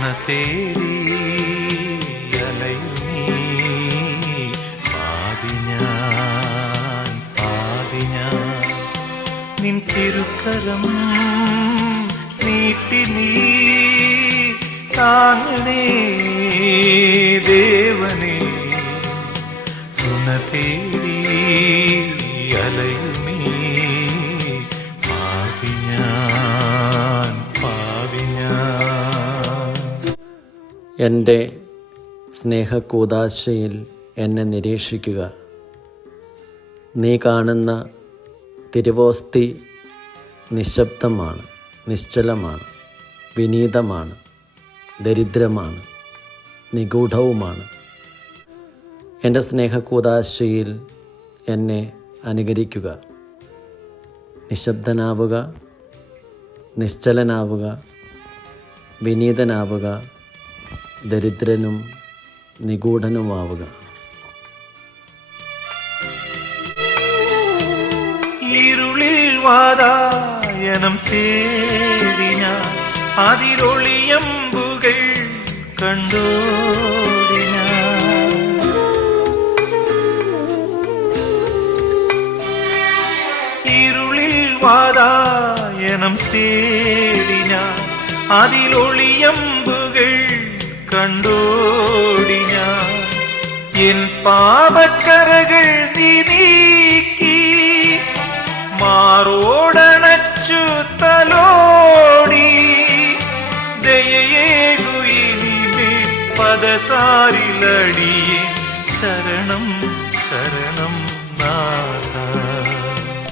തുണ തേടി അലയുമീ പാതി ഞാൻ നിൻ തിരുക്കരം നീട്ടി നീ താങ്ങണേ ദേവനേ. തുണ തേടി അലയുമീ പാതി ഞാൻ. എൻ്റെ സ്നേഹകൂദാശയിൽ എന്നെ നിരീക്ഷിക്കുക. നീ കാണുന്ന തിരുവോസ്തി നിശബ്ദമാണ്, നിശ്ചലമാണ്, വിനീതമാണ്, ദരിദ്രമാണ്, നിഗൂഢവുമാണ്. എൻ്റെ സ്നേഹകൂദാശയിൽ എന്നെ അനുകരിക്കുക. നിശബ്ദനാവുക, നിശ്ചലനാവുക, വിനീതനാവുക, ദരിദ്രനും നിഗൂഢനുമാവുക. ഇരുളിൽ വാതായനം തേടി ഞാൻ അതിരൊളിയമ്പുകൾ കണ്ടോടി ഞാൻ. ഇരുളിൽ വാതായനം തേടി ഞാൻ അതിലൊളിയമ്പുകൾ കണ്ടോടി ഞാൻ. എൻ പാപക്കറകൾ നീ നീക്കി മാറോടണച്ചു തലോടി. ദയയേകുയിനിമേ പദതാരിലടിയേ ശരണം ശരണം നാഥ.